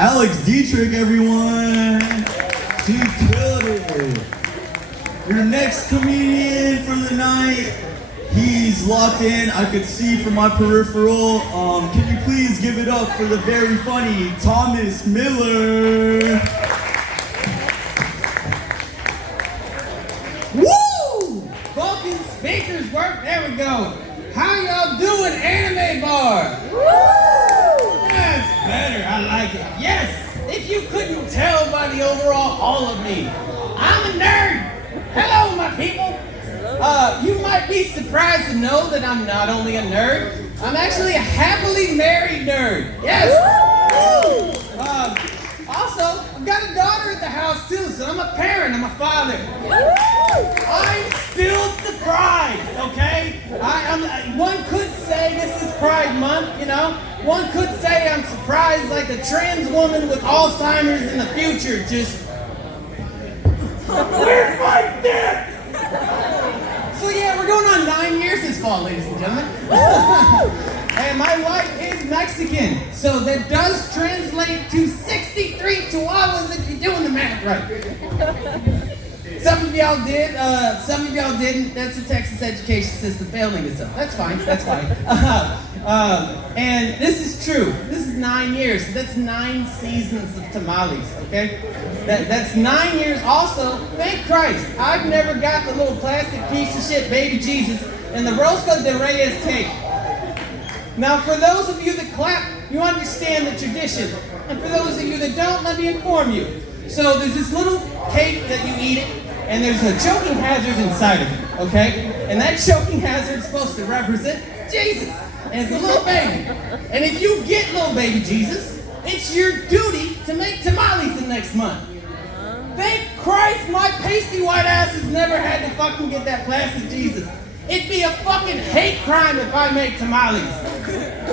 Alex Dietrich, everyone. She killed it. Your next comedian for the night, he's locked in. I could see from my peripheral. Can you please give it up for the very funny Thomas Miller? Woo! Fucking speakers work. There we go. How y'all doing, Anime Bar? Woo! That's better. I like it. Yes. If you couldn't tell by the overall haul of me, I'm a nerd. Hello, my people. You might be surprised to know that I'm not only a nerd, I'm actually a happily married nerd. Yes. Also, I've got a daughter at the house too, so I'm a parent, I'm a father. I'm still surprised, okay? One could say this is Pride Month, you know? One could say I'm surprised like a trans woman with Alzheimer's in the future just... Where's my dick? So yeah, we're going on 9 years this fall, ladies and gentlemen. And my wife is Mexican, so that does translate to 63 chihuahuas if you're doing the math right. Some of y'all did, some of y'all didn't. That's the Texas education system failing itself. That's fine, that's fine. And this is true. This is 9 years. So that's 9 seasons of tamales, okay? That's 9 years. Also, thank Christ, I've never got the little plastic piece of shit baby Jesus and the Rosca de Reyes cake. Now, for those of you that clap, you understand the tradition. And for those of you that don't, let me inform you. So there's this little cake that you eat it, and there's a choking hazard inside of it, okay? And that choking hazard is supposed to represent Jesus. And it's a little baby. And if you get little baby Jesus, it's your duty to make tamales the next month. Thank Christ my pasty white ass has never had to fucking get that plastic Jesus. It'd be a fucking hate crime if I make tamales.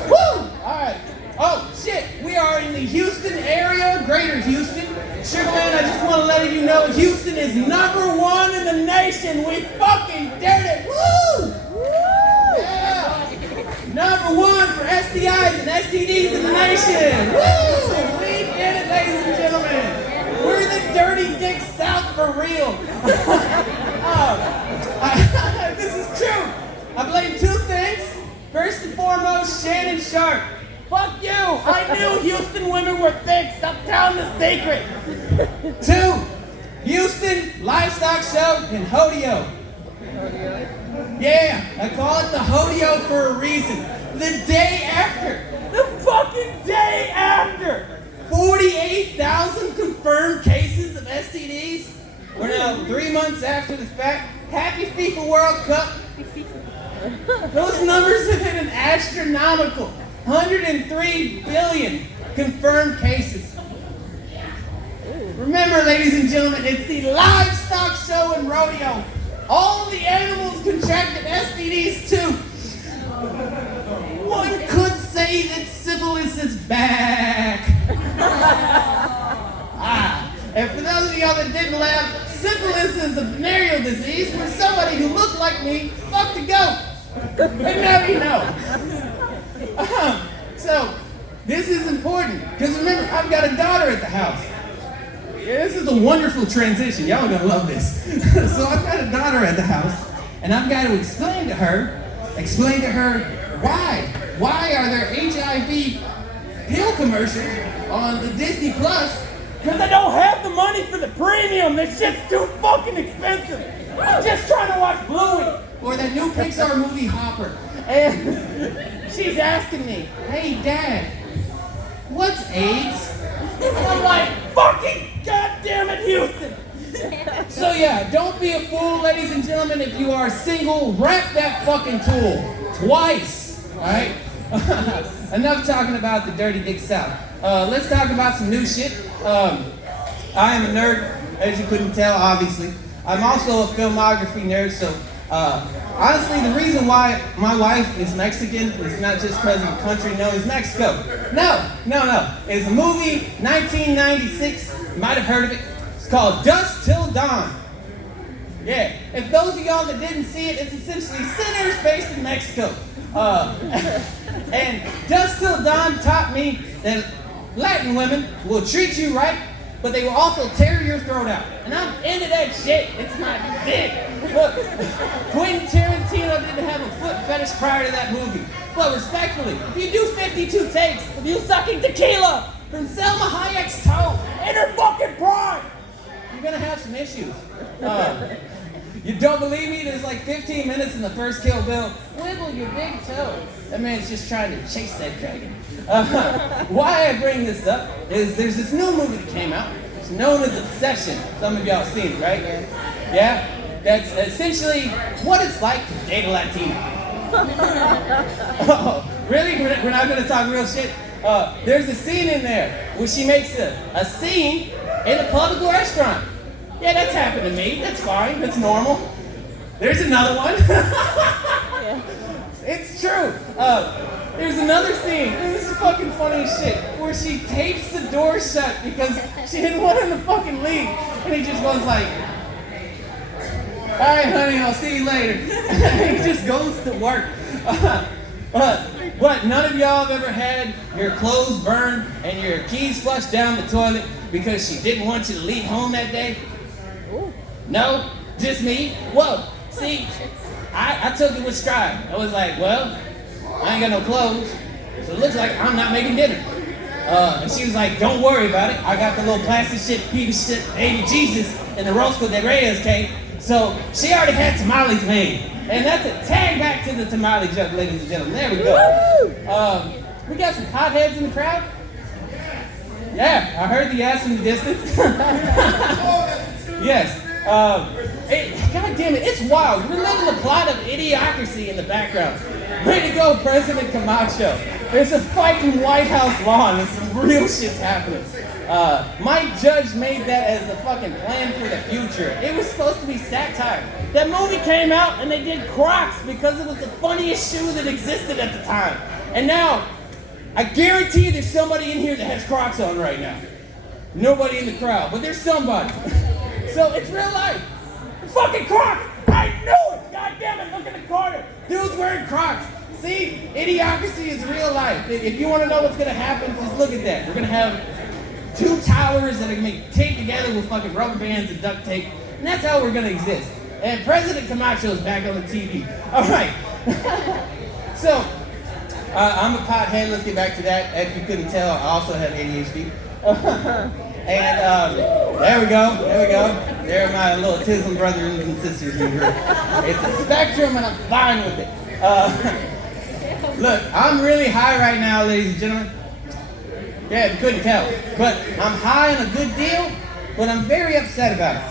Woo! Alright. Oh, shit. We are in the Houston area, greater Houston. Sugarland, I just want to let you know Houston is #1 in the nation. We fucking did it. Woo! Yeah! #1 for STIs and STDs in the nation. Woo! We did it, ladies and gentlemen. We're the dirty dick South for real. This is true. I blame 2 things. First and foremost, Shannon Sharp. Fuck you! I knew Houston women were thick. Stop telling the secret. 2, Houston Livestock Show in Hodeo. Yeah, I call it the Hodeo for a reason. The day after. The fucking day after. 48,000 confirmed cases of STDs. We're now 3 months after the fact. Happy FIFA World Cup. Those numbers have hit an astronomical 103 billion confirmed cases. Remember, ladies and gentlemen, it's the livestock show in rodeo. All the animals contracted STDs too. One could say that syphilis is back. And for those of y'all that didn't laugh, syphilis is a venereal disease where somebody who looked like me fucked a goat. And now you know. So, this is important, because remember, I've got a daughter at the house. Yeah, this is a wonderful transition. Y'all are going to love this. So I've got a daughter at the house, and I've got to explain to her why are there HIV pill commercials on the Disney Plus? Because I don't have the money for the premium. That shit's too fucking expensive. I'm just trying to watch Bluey or that new Pixar movie Hopper. And she's asking me, hey, Dad, what's AIDS? And I'm like, fucking goddamn it, Houston. So yeah, don't be a fool, ladies and gentlemen. If you are single, wrap that fucking tool twice, all right? Enough talking about the dirty dick South. Let's talk about some new shit. I am a nerd, as you couldn't tell, obviously. I'm also a filmography nerd, so honestly, the reason why my wife is Mexican is not just because of the country known as Mexico. No. It's a movie, 1996. You might have heard of it. It's called Dusk Till Dawn. Yeah, if those of y'all that didn't see it, it's essentially Sinners based in Mexico. And Dusk Till Dawn taught me that Latin women will treat you right, but they will also tear your throat out. And I'm into that shit. It's my dick. Look, Quentin Tarantino didn't have a foot fetish prior to that movie. But respectfully, if you do 52 takes of you sucking tequila from Selma Hayek's toe in her fucking prime, you're gonna have some issues. You don't believe me? There's like 15 minutes in the first Kill Bill. Wiggle your big toe. That man's just trying to chase that dragon. Why I bring this up is there's this new movie that came out. It's known as Obsession. Some of y'all seen it, right? Yeah? That's essentially what it's like to date a Latino. Oh, really? We're not going to talk real shit? There's a scene in there where she makes a scene in a public restaurant. Yeah, that's happened to me. That's fine. That's normal. There's another one. Yeah. It's true. There's another scene, and this is fucking funny as shit, where she tapes the door shut because she didn't want him to fucking leave. And he just goes like, all right, honey, I'll see you later. And he just goes to work. But none of y'all have ever had your clothes burned and your keys flushed down the toilet because she didn't want you to leave home that day? Ooh. No? Just me? Whoa. See, I took it with stride. I was like, well, I ain't got no clothes, so it looks like I'm not making dinner. And she was like, don't worry about it. I got the little plastic shit, piece of shit, baby Jesus, and the Roscoe de Reyes cake. So she already had tamales made. And that's a tag back to the tamale joke, ladies and gentlemen. There we go. We got some potheads in the crowd. Yeah, I heard the ass in the distance. Yes. God damn it, it's wild. We're living the plot of Idiocracy in the background. Way to go, President Camacho. There's a fight in White House lawn and some real shit's happening. Mike Judge made that as a fucking plan for the future. It was supposed to be satire. That movie came out and they did Crocs because it was the funniest shoe that existed at the time. And now, I guarantee there's somebody in here that has Crocs on right now. Nobody in the crowd, but there's somebody. So it's real life. Fucking Crocs! I knew it! God damn it, look in the corner. Dude's wearing Crocs. See? Idiocracy is real life. If you want to know what's going to happen, just look at that. We're going to have two towers that are going to be taped together with fucking rubber bands and duct tape. And that's how we're going to exist. And President Camacho is back on the TV. All right. So, I'm a pothead. Let's get back to that. If you couldn't tell, I also have ADHD. And there we go. There are my little autism brothers and sisters in here. It's a spectrum and I'm fine with it. Look, I'm really high right now, ladies and gentlemen. Yeah, you couldn't tell. But I'm high on a good deal, but I'm very upset about it.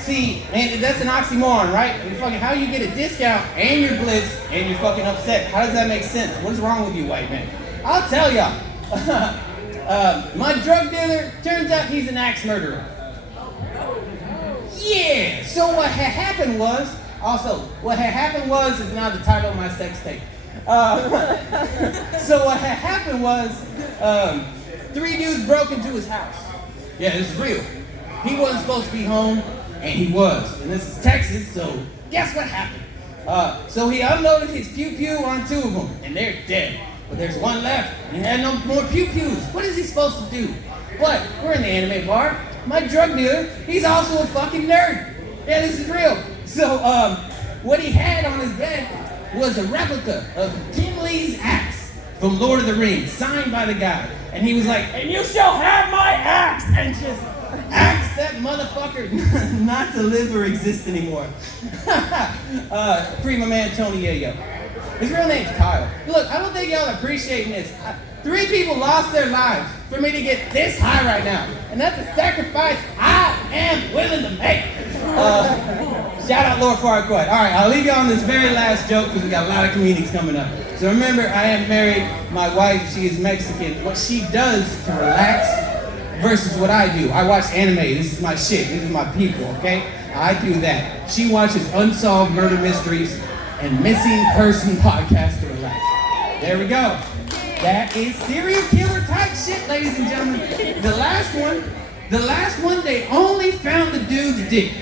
See, and that's an oxymoron, right? I mean, fucking how you get a discount and you're blitz and you're fucking upset? How does that make sense? What is wrong with you, white man? I'll tell y'all. My drug dealer, turns out he's an axe murderer. Yeah, so what had happened was is now the title of my sex tape. So what had happened was, 3 dudes broke into his house. Yeah, this is real. He wasn't supposed to be home, and he was. And this is Texas, so guess what happened? So he unloaded his pew-pew on 2 of them, and they're dead. But there's one left. He had no more pew-pews. What is he supposed to do? But we're in the anime bar. My drug dealer, he's also a fucking nerd. Yeah, this is real. So, what he had on his bed was a replica of Gimli's axe from Lord of the Rings, signed by the guy. And he was like, and you shall have my axe! And just axe that motherfucker not to live or exist anymore. Free my man Tony Yayo. His real name's Kyle. Look, I don't think y'all are appreciating this. 3 people lost their lives for me to get this high right now. And that's a sacrifice I am willing to make. Shout out Lord Farquaad. All right, I'll leave you on this very last joke because we got a lot of comedians coming up. So remember, I am married. My wife, she is Mexican. What she does to relax versus what I do. I watch anime. This is my shit. These are my people, okay? I do that. She watches unsolved murder mysteries and missing person podcast to relax. There we go. That is serial killer type shit, ladies and gentlemen. The last one, they only found the dude's dick.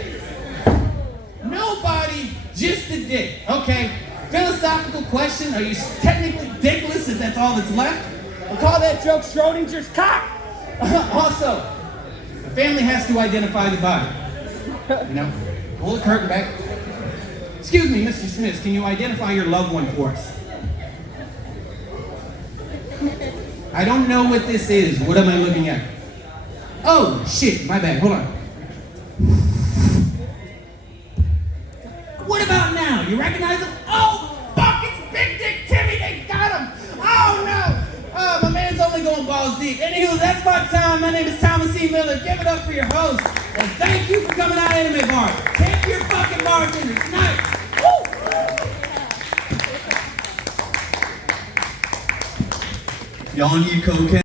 Nobody, just the dick. Okay, philosophical question. Are you technically dickless if that's all that's left? We call that joke Schrodinger's cock. Also, the family has to identify the body. You know, pull the curtain back. Excuse me, Mr. Smith, can you identify your loved one for us? I don't know what this is. What am I looking at? Oh, shit, my bad. Hold on. What about now? You recognize him? Oh, fuck, it's Big Dick Timmy. They got him. Oh, no. My man's only going balls deep. Anywho, that's my time. My name is Thomas E. Miller. Give it up for your host. And thank you for coming out Anime Bar. Tip your fucking bartender tonight. Woo! Y'all need cocaine?